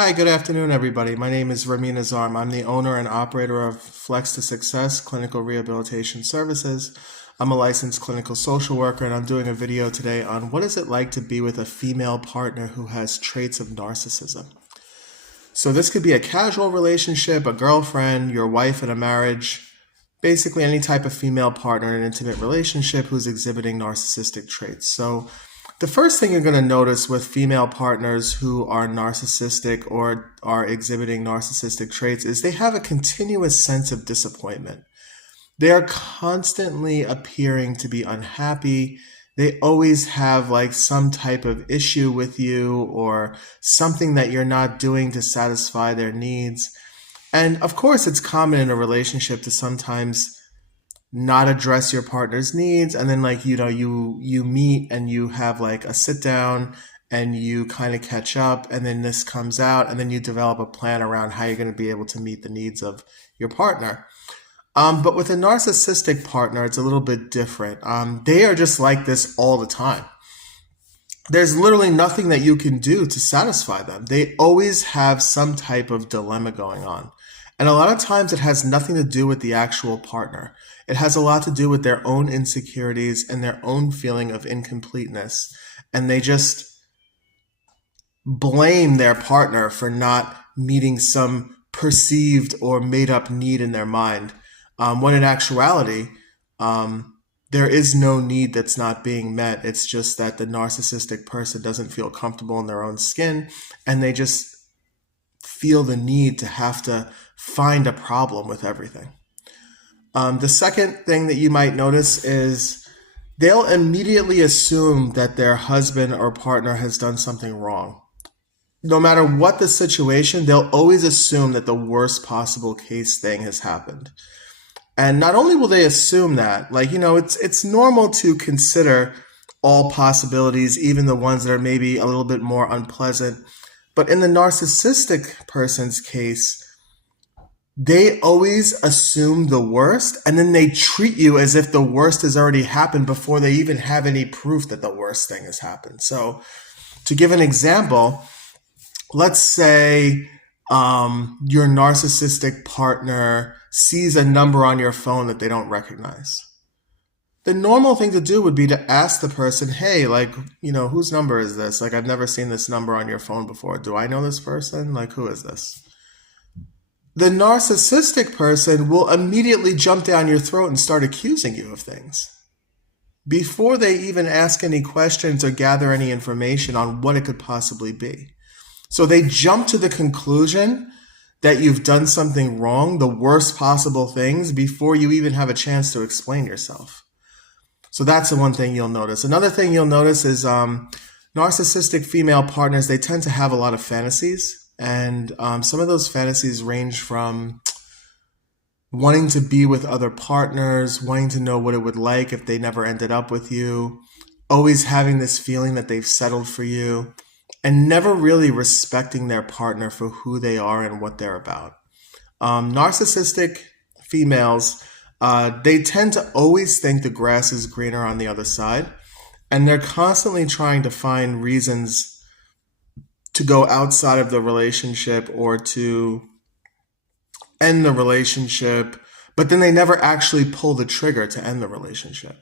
Hi, good afternoon, everybody. My name is Ramin Azarm. I'm the owner and operator of Flex to Success Clinical Rehabilitation Services. I'm a licensed clinical social worker, and I'm doing a video today on what is it like to be with a female partner who has traits of narcissism. So this could be a casual relationship, a girlfriend, your wife in a marriage, basically any type of female partner in an intimate relationship who's exhibiting narcissistic traits. So the first thing you're going to notice with female partners who are narcissistic or are exhibiting narcissistic traits is they have a continuous sense of disappointment. They are constantly appearing to be unhappy. They always have like some type of issue with you or something that you're not doing to satisfy their needs. And of course, it's common in a relationship to sometimes not address your partner's needs, and then you meet and you have like a sit down and you kind of catch up, and then this comes out, and then you develop a plan around how you're going to be able to meet the needs of your partner. But with a narcissistic partner, it's a little bit different. They are just like this all the time. There's literally nothing that you can do to satisfy them. They always have some type of dilemma going on. And a lot of times it has nothing to do with the actual partner. It has a lot to do with their own insecurities and their own feeling of incompleteness. And they just blame their partner for not meeting some perceived or made up need in their mind. When in actuality, there is no need that's not being met. It's just that the narcissistic person doesn't feel comfortable in their own skin, and they just feel the need to have to find a problem with everything. The second thing that you might notice is they'll immediately assume that their husband or partner has done something wrong. No matter what the situation, they'll always assume that the worst possible case thing has happened. And not only will they assume that, it's normal to consider all possibilities, even the ones that are maybe a little bit more unpleasant. But in the narcissistic person's case, they always assume the worst, and then they treat you as if the worst has already happened before they even have any proof that the worst thing has happened. So to give an example, let's say your narcissistic partner sees a number on your phone that they don't recognize. The normal thing to do would be to ask the person, hey, whose number is this? I've never seen this number on your phone before. Do I know this person? Who is this? The narcissistic person will immediately jump down your throat and start accusing you of things before they even ask any questions or gather any information on what it could possibly be. So they jump to the conclusion that you've done something wrong, the worst possible things, before you even have a chance to explain yourself. So that's the one thing you'll notice. Another thing you'll notice is narcissistic female partners, they tend to have a lot of fantasies. And some of those fantasies range from wanting to be with other partners, wanting to know what it would like if they never ended up with you, always having this feeling that they've settled for you, and never really respecting their partner for who they are and what they're about. Narcissistic females, they tend to always think the grass is greener on the other side, and they're constantly trying to find reasons to go outside of the relationship or to end the relationship, but then they never actually pull the trigger to end the relationship.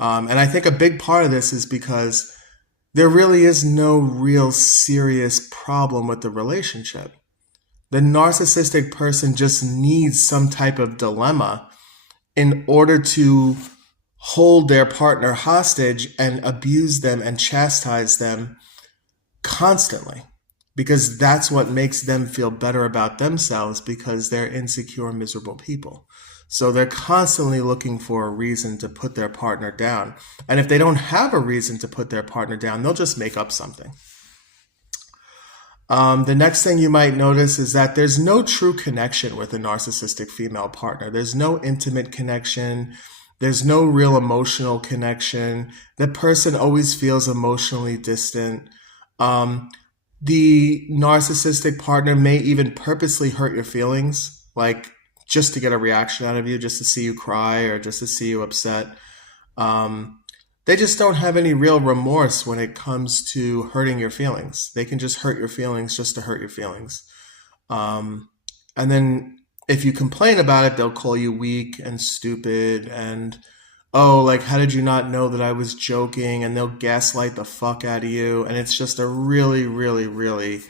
And I think a big part of this is because there really is no real serious problem with the relationship. The narcissistic person just needs some type of dilemma in order to hold their partner hostage and abuse them and chastise them constantly, because that's what makes them feel better about themselves, because they're insecure, miserable people. So they're constantly looking for a reason to put their partner down. And if they don't have a reason to put their partner down, they'll just make up something. The next thing you might notice is that there's no true connection with a narcissistic female partner. There's no intimate connection. There's no real emotional connection. The person always feels emotionally distant. The narcissistic partner may even purposely hurt your feelings, just to get a reaction out of you, just to see you cry or just to see you upset. They just don't have any real remorse when it comes to hurting your feelings. They can just hurt your feelings just to hurt your feelings. Um, and then if you complain about it, they'll call you weak and stupid and, oh, like, how did you not know that I was joking? And they'll gaslight the fuck out of you. And it's just a really, really, really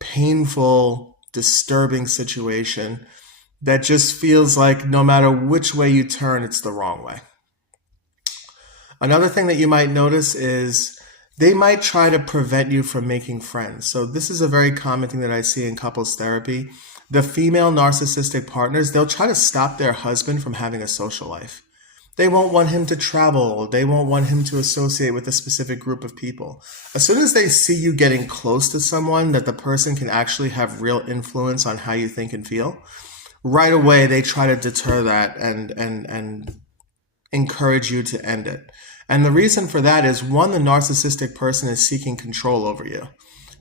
painful, disturbing situation that just feels like no matter which way you turn, it's the wrong way. Another thing that you might notice is they might try to prevent you from making friends. So this is a very common thing that I see in couples therapy. The female narcissistic partners, they'll try to stop their husband from having a social life. They won't want him to travel. They won't want him to associate with a specific group of people. As soon as they see you getting close to someone that the person can actually have real influence on how you think and feel, right away they try to deter that and encourage you to end it. And the reason for that is, one, the narcissistic person is seeking control over you.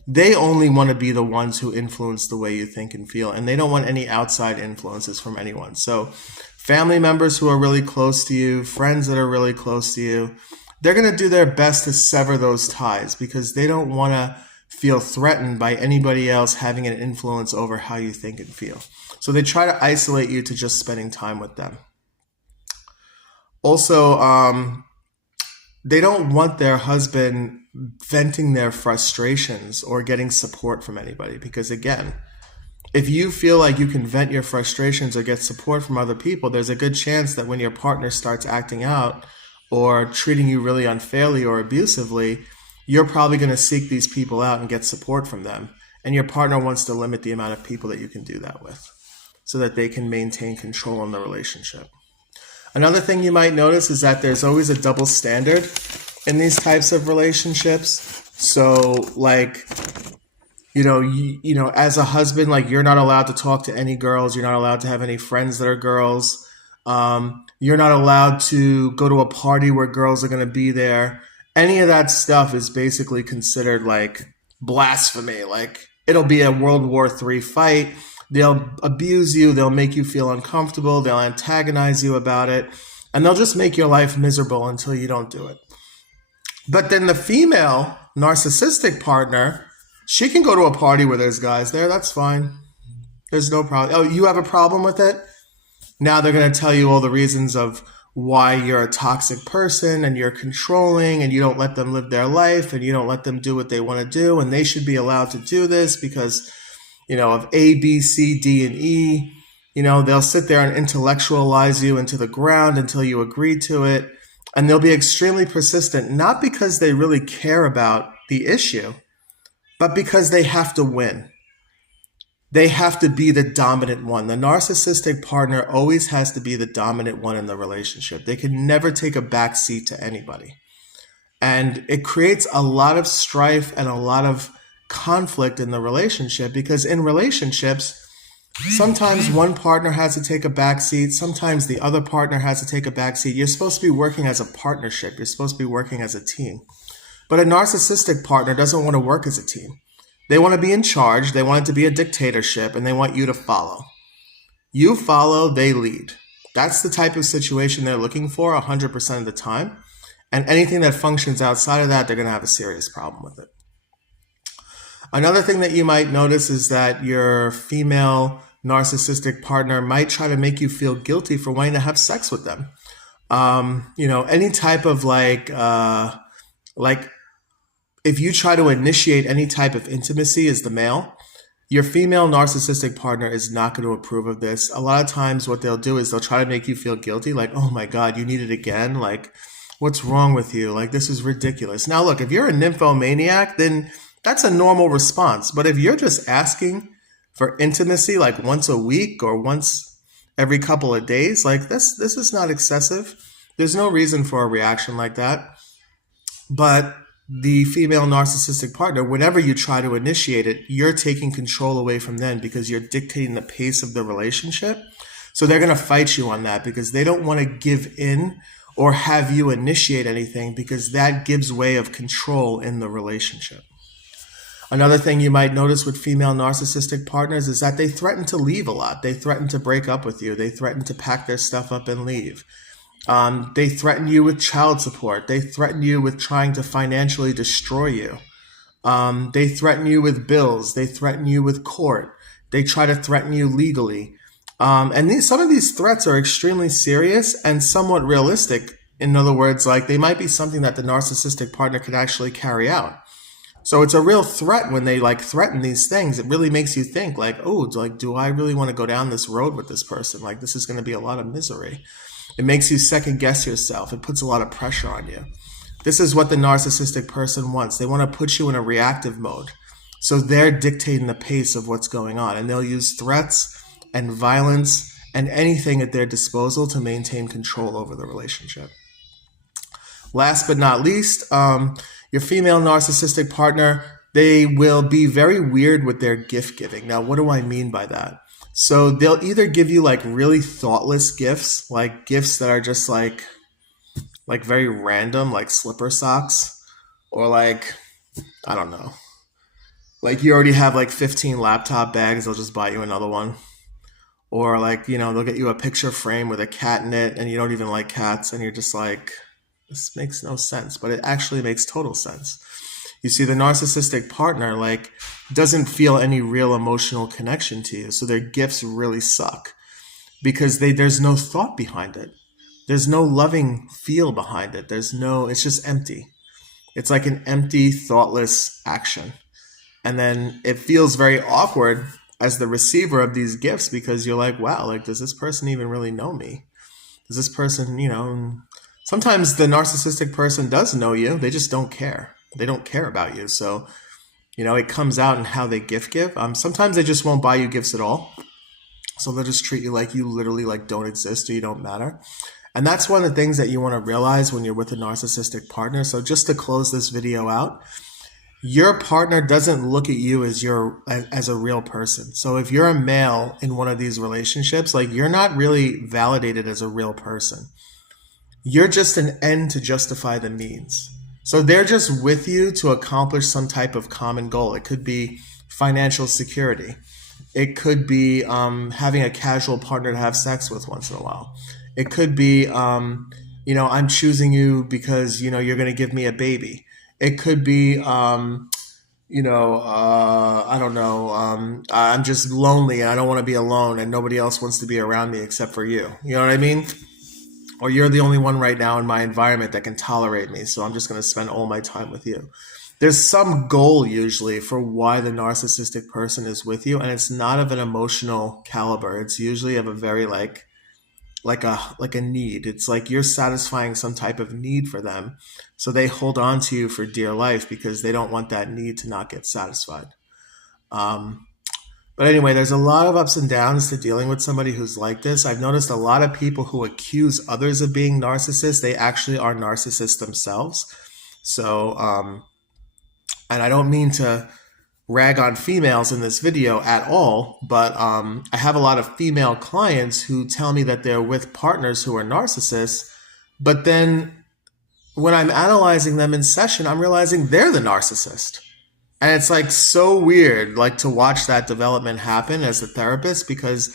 They only want to be the ones who influence the way you think and feel, and they don't want any outside influences from anyone. So family members who are really close to you, friends that are really close to you, they're going to do their best to sever those ties because they don't want to feel threatened by anybody else having an influence over how you think and feel. So they try to isolate you to just spending time with them. Also, they don't want their husband venting their frustrations or getting support from anybody because, again, if you feel like you can vent your frustrations or get support from other people, there's a good chance that when your partner starts acting out or treating you really unfairly or abusively, you're probably going to seek these people out and get support from them. And your partner wants to limit the amount of people that you can do that with so that they can maintain control in the relationship. Another thing you might notice is that there's always a double standard in these types of relationships. So, like, you know, as a husband, like, you're not allowed to talk to any girls. You're not allowed to have any friends that are girls. You're not allowed to go to a party where girls are going to be there. Any of that stuff is basically considered like blasphemy. Like, it'll be a World War III fight. They'll abuse you. They'll make you feel uncomfortable. They'll antagonize you about it. And they'll just make your life miserable until you don't do it. But then the female narcissistic partner, she can go to a party where there's guys there. That's fine. There's no problem. Oh, you have a problem with it? Now they're going to tell you all the reasons of why you're a toxic person and you're controlling and you don't let them live their life and you don't let them do what they want to do. And they should be allowed to do this because, you know, of A, B, C, D, and E. You know, they'll sit there and intellectualize you into the ground until you agree to it. And they'll be extremely persistent, not because they really care about the issue, but because they have to win. They have to be the dominant one. The narcissistic partner always has to be the dominant one in the relationship. They can never take a back seat to anybody. And it creates a lot of strife and a lot of conflict in the relationship because in relationships, sometimes one partner has to take a back seat. Sometimes the other partner has to take a back seat. You're supposed to be working as a partnership. You're supposed to be working as a team. But a narcissistic partner doesn't want to work as a team. They want to be in charge. They want it to be a dictatorship, and they want you to follow. You follow, they lead. That's the type of situation they're looking for 100% of the time. And anything that functions outside of that, they're going to have a serious problem with it. Another thing that you might notice is that your female narcissistic partner might try to make you feel guilty for wanting to have sex with them. You know, any type of like if you try to initiate any type of intimacy as the male, your female narcissistic partner is not going to approve of this. A lot of times what they'll do is they'll try to make you feel guilty. Like, oh my God, you need it again. Like, what's wrong with you? Like, this is ridiculous. Now, look, if you're a nymphomaniac, then that's a normal response. But if you're just asking for intimacy like once a week or once every couple of days, like this is not excessive. There's no reason for a reaction like that. But the female narcissistic partner, whenever you try to initiate it, you're taking control away from them because you're dictating the pace of the relationship. So they're going to fight you on that because they don't want to give in or have you initiate anything because that gives way of control in the relationship. Another thing you might notice with female narcissistic partners is that they threaten to leave a lot. They threaten to break up with you. They threaten to pack their stuff up and leave. They threaten you with child support. They threaten you with trying to financially destroy you. They threaten you with bills. They threaten you with court. They try to threaten you legally. And some of these threats are extremely serious and somewhat realistic. In other words, like they might be something that the narcissistic partner could actually carry out. So it's a real threat when they like threaten these things. It really makes you think like, oh, like, do I really want to go down this road with this person? Like, this is going to be a lot of misery. It makes you second guess yourself. It puts a lot of pressure on you. This is what the narcissistic person wants. They want to put you in a reactive mode. So they're dictating the pace of what's going on. And they'll use threats and violence and anything at their disposal to maintain control over the relationship. Last but not least, your female narcissistic partner, they will be very weird with their gift giving. Now, what do I mean by that? So they'll either give you like really thoughtless gifts, like gifts that are just like very random, like slipper socks, or like, I don't know, like you already have like 15 laptop bags, they'll just buy you another one. Or like, they'll get you a picture frame with a cat in it and you don't even like cats and you're just like, this makes no sense, but it actually makes total sense. You see, the narcissistic partner like doesn't feel any real emotional connection to you. So their gifts really suck because there's no thought behind it. There's no loving feel behind it. It's just empty. It's like an empty, thoughtless action. And then it feels very awkward as the receiver of these gifts because you're like, wow, like, does this person even really know me? Does this person, sometimes the narcissistic person does know you. They just don't care. They don't care about you. So, it comes out in how they gift give. Sometimes they just won't buy you gifts at all. So they'll just treat you like you literally like don't exist or you don't matter. And that's one of the things that you want to realize when you're with a narcissistic partner. So just to close this video out, your partner doesn't look at you as a real person. So if you're a male in one of these relationships, like you're not really validated as a real person. You're just an end to justify the means. So they're just with you to accomplish some type of common goal. It could be financial security. It could be having a casual partner to have sex with once in a while. It could be, I'm choosing you because, you're going to give me a baby. It could be, I don't know, I'm just lonely and I don't want to be alone and nobody else wants to be around me except for you. You know what I mean? Or you're the only one right now in my environment that can tolerate me, so I'm just going to spend all my time with you. There's some goal usually for why the narcissistic person is with you, and it's not of an emotional caliber. It's usually of a very like a need. It's like you're satisfying some type of need for them. So they hold on to you for dear life because they don't want that need to not get satisfied. But anyway, there's a lot of ups and downs to dealing with somebody who's like this. I've noticed a lot of people who accuse others of being narcissists, they actually are narcissists themselves. So, and I don't mean to rag on females in this video at all, but I have a lot of female clients who tell me that they're with partners who are narcissists, but then when I'm analyzing them in session, I'm realizing they're the narcissist. And it's like so weird, like to watch that development happen as a therapist, because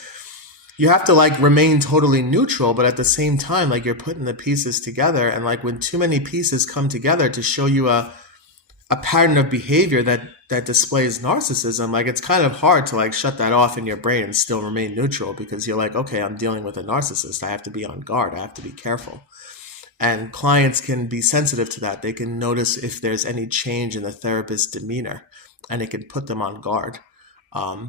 you have to like remain totally neutral, but at the same time, like you're putting the pieces together. And like when too many pieces come together to show you a pattern of behavior that displays narcissism, like it's kind of hard to like shut that off in your brain and still remain neutral, because you're like, okay, I'm dealing with a narcissist. I have to be on guard. I have to be careful. And clients can be sensitive to that. They can notice if there's any change in the therapist's demeanor, and it can put them on guard.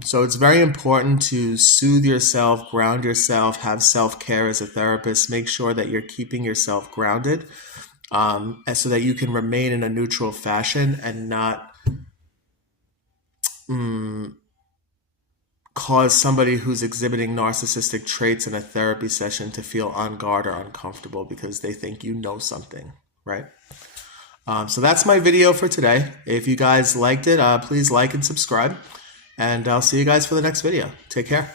So it's very important to soothe yourself, ground yourself, have self-care as a therapist. Make sure that you're keeping yourself grounded, and so that you can remain in a neutral fashion and not cause somebody who's exhibiting narcissistic traits in a therapy session to feel on guard or uncomfortable because they think you know something, right? So that's my video for today. If you guys liked it, please like and subscribe, and I'll see you guys for the next video. Take care.